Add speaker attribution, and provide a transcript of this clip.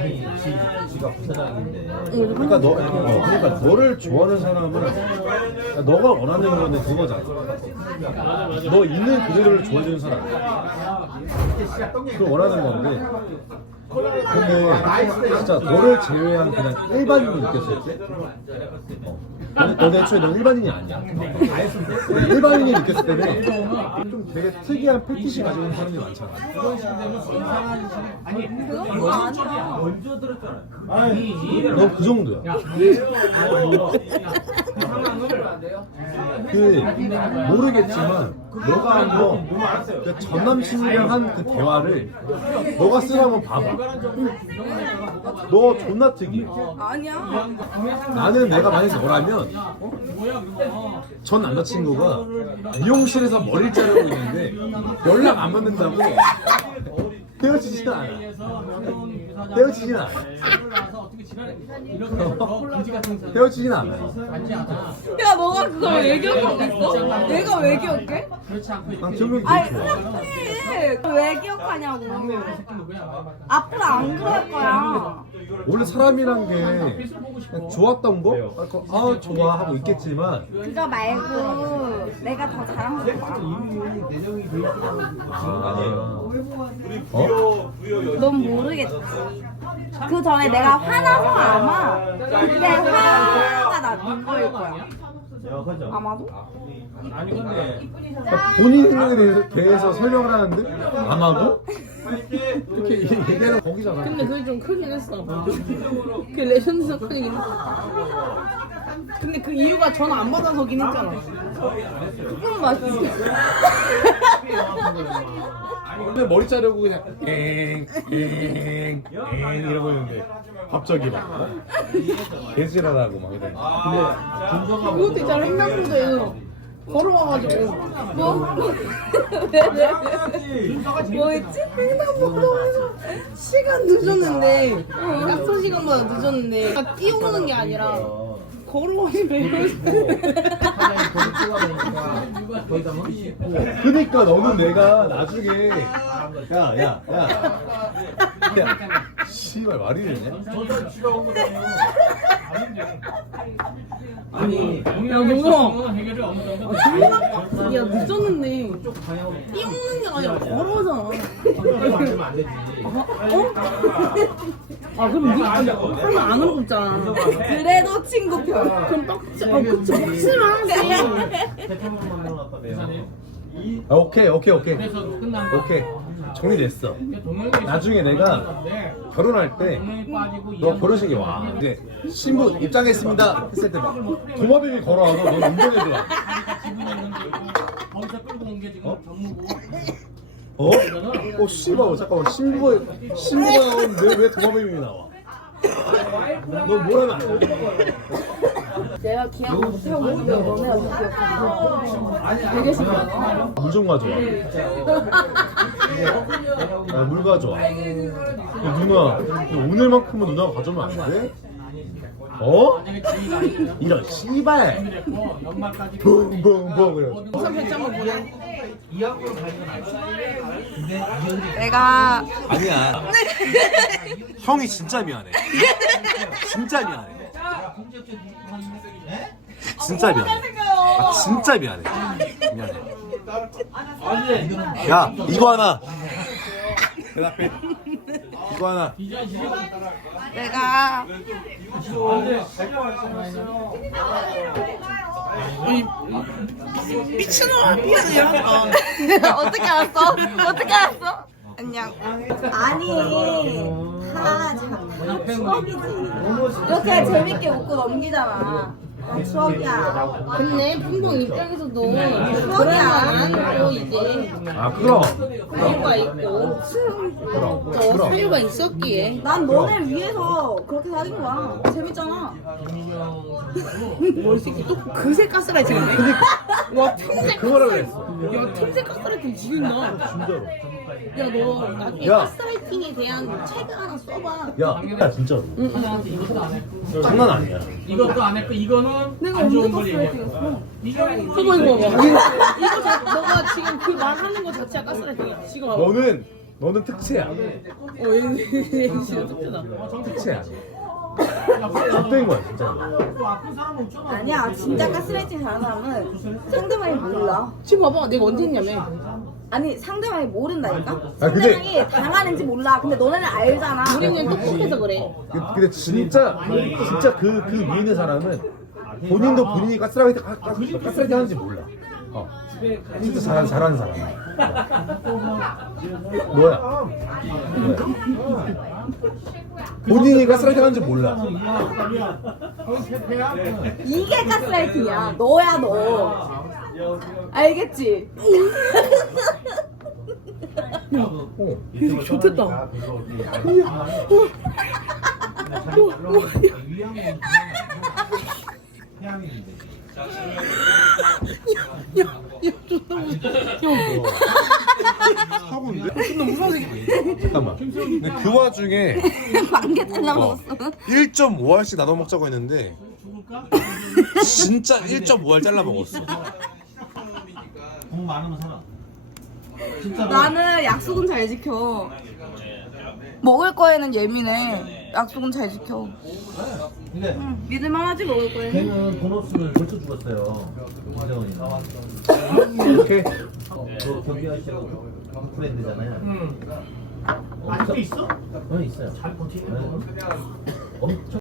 Speaker 1: 지가 부사장인데.
Speaker 2: 그러니까 그러니까 너를 좋아하는 사람은 그러니까 너가 원하는 건데 그거잖아. 너 있는 그대로를 좋아해주는 사람. 그걸 원하는 건데. 근데 진짜 너를 제외한 그냥 일반인이 느꼈을 때, 너 애초에 넌 일반인이 아니야. 일반인이 느꼈을 때는 좀 되게 특이한 패티시 가지고 있는 사람들이 많잖아. 너 그 정도야. 모르겠지만 너가 한번 전 남친이랑 한 그 대화를 너가 쓰라 한번 봐봐. 너 존나 특이해.
Speaker 3: 아니야.
Speaker 2: 나는 내가 만약에 너라면 전 남자친구가 미용실에서 머리를 자르고 있는데 연락 안 받는다고 헤어지진 않아. 헤어지진 않아. 헤어지진 않아.
Speaker 3: 야, 너가 그걸 왜 기억하고 있어? 내가 왜 기억해?
Speaker 2: 난 기억력이
Speaker 3: 아니,
Speaker 2: 되게 좋아.
Speaker 3: 생각해. 왜 기억하냐고. 앞으로 안 그럴 거야.
Speaker 2: 원래 사람이란 게 그냥 좋았던 거? 아 좋아 하고 있겠지만
Speaker 3: 그거 말고 내가 더 잘한 거 봐. 넌 모르겠지. 그 전에 내가 화나서 아마 그때 화가 난 거일 거야. 아마도?
Speaker 2: 그러니까 본인 생각에 대해서 설명을 하는데 아마도? 이렇게 얘기하는 거기잖아.
Speaker 4: 근데 그게 좀 크긴 했어. 그 레전드에서 크긴 했어. 근데 그 이유가 전화 안 받아서긴 했잖아.
Speaker 3: 그건 맞지.
Speaker 2: 근데 머리 자르고 그냥 엥 이러고 있는데 갑자기 막 개지랄하고 막 이러는데
Speaker 4: 그것도 있잖아. 횡단보도에서 걸어와가지고
Speaker 3: 뭐 했지?
Speaker 4: 횡단보도에서 시간 늦었는데 약속 시간보다 늦었는데 뛰어오는 게 아니라 걸어오시면
Speaker 2: 그니까 너는 내가 나중에 야야야 씨발 말이 되냐?
Speaker 1: 아니,
Speaker 4: 야 너가 야 늦었는데 뛰어오는 게 아니라 걸어오잖아.
Speaker 1: 안 되지.
Speaker 4: 어? 아 그럼 네가 하면 안 하고 있잖아.
Speaker 3: 그래도 친구 편.
Speaker 4: 그럼 그치 확실한
Speaker 1: 대통령만 넣어놨다 내요.
Speaker 2: 오케이
Speaker 5: 그래서 끝난 거.
Speaker 2: 오케이 정리됐어.
Speaker 5: 동영이
Speaker 2: 나중에 내가 결혼할 때 너 결혼식에 와. 근데 신부 입장했습니다 했을 때 막 도마뱀이 걸어와서 너 운전해줘.
Speaker 5: 거기서 끌고 온 게 지금 정무고.
Speaker 2: 어? 씨발 잠깐만 신부가 나오는데 왜 도마뱀이 나와? 너 뭐라면 안 돼?
Speaker 3: 내가 기억 못하고 너네 어떻게 기억하냐? 되게 신기하다.
Speaker 2: 물 좀 가져와. 물 가져와. 누나 오늘만큼은 누나가 가져오면 안 돼? 어? 이런 씨발
Speaker 5: 연말까지
Speaker 2: 붕붕붕 그래.
Speaker 4: 우선 배치 한번 보내.
Speaker 3: 내가
Speaker 2: 아니야. 형이 진짜 미안해. 진짜 미안해. 진짜 미안해. 아, 진짜 미안해. 미안해. 야 이거 하나. 대답해. 이거 하나.
Speaker 3: 내가
Speaker 4: 미친놈아 미안해.
Speaker 3: 어떻게 알았어? 어떻게 알았어? 안녕. 아니 다 추억이지. 이렇게 재밌게 웃고 넘기잖아. 다 추억이야.
Speaker 4: 근데 핑퐁 입장에서도
Speaker 3: 추억이야.
Speaker 4: 그럴만한 또 이제
Speaker 2: 아 그럼.
Speaker 4: 이유가 있고 또 사유가 있었기에
Speaker 3: 난 너네 위해서 그렇게 사귄 거야. 재밌잖아.
Speaker 4: 뭘 새끼 또 그새 가스라이팅이네. 와 평생
Speaker 2: 그거라 그랬어.
Speaker 4: 야 평생 가스라이팅 지긴다.
Speaker 2: 진짜로.
Speaker 4: 야 너 나중에
Speaker 2: 야.
Speaker 4: 가스라이팅에 대한 책 하나 써봐.
Speaker 2: 야 진짜로. 장난 아니야.
Speaker 5: 이것도 안 했고 이거는
Speaker 3: 내가
Speaker 5: 안 좋은
Speaker 3: 언제
Speaker 5: 걸 얘기해.
Speaker 3: 가스라이팅했어?
Speaker 4: 이거 봐봐. 이거 너가 지금 그 말하는 거 자체가 가스라이팅이야. 지금 봐봐.
Speaker 2: 너는 너는 특채야.
Speaker 4: 얘 진짜 특별하다.
Speaker 2: 특채야. 적대인 거야 진짜.
Speaker 5: 아픈 사람 없잖아.
Speaker 3: 아니야 진짜 가스라이팅 잘하는 사람은 상대방이 몰라.
Speaker 4: 지금 봐봐 내가 언제 했냐며.
Speaker 3: 아니 상대방이 모른다니까?
Speaker 2: 근데-
Speaker 3: 상대방이 당하는지 몰라. 근데 너네는 알잖아.
Speaker 4: 우리는 똑똑해서 그래.
Speaker 2: 근데 진짜 그 위에 있는 사람은 본인도 본인이 가스라이팅 하는지 몰라. 진짜 잘하는 사람. 너야. 본인이 가스라이팅 하는지 몰라.
Speaker 3: 이게 가스라이팅이야. 너야 너. 알겠지?
Speaker 4: 이거 좋겠다. 야 존나 무서워.
Speaker 2: 사고인데? 존나 무서워. 잠깐만. 근데 그 와중에
Speaker 3: 만개 잘라 먹었어.
Speaker 2: 1.5알씩 나눠 먹자고 했는데 진짜 1.5알 잘라 먹었어.
Speaker 5: 돈 많으면 사라. 진짜
Speaker 3: 나는 약속은 잘 지켜. 먹을 거에는 예민해. 약속은 잘 지켜.
Speaker 1: 근데
Speaker 3: 믿을만하지 먹을 거에는.
Speaker 1: 걔는 돈 없으면 벌써 죽었어요. 이재원이.
Speaker 2: 오케이.
Speaker 1: 그 경기 아시고 브랜드잖아요.
Speaker 5: 아직도 있어?
Speaker 1: 응 있어요.
Speaker 5: 잘 버티네.
Speaker 1: 엄청.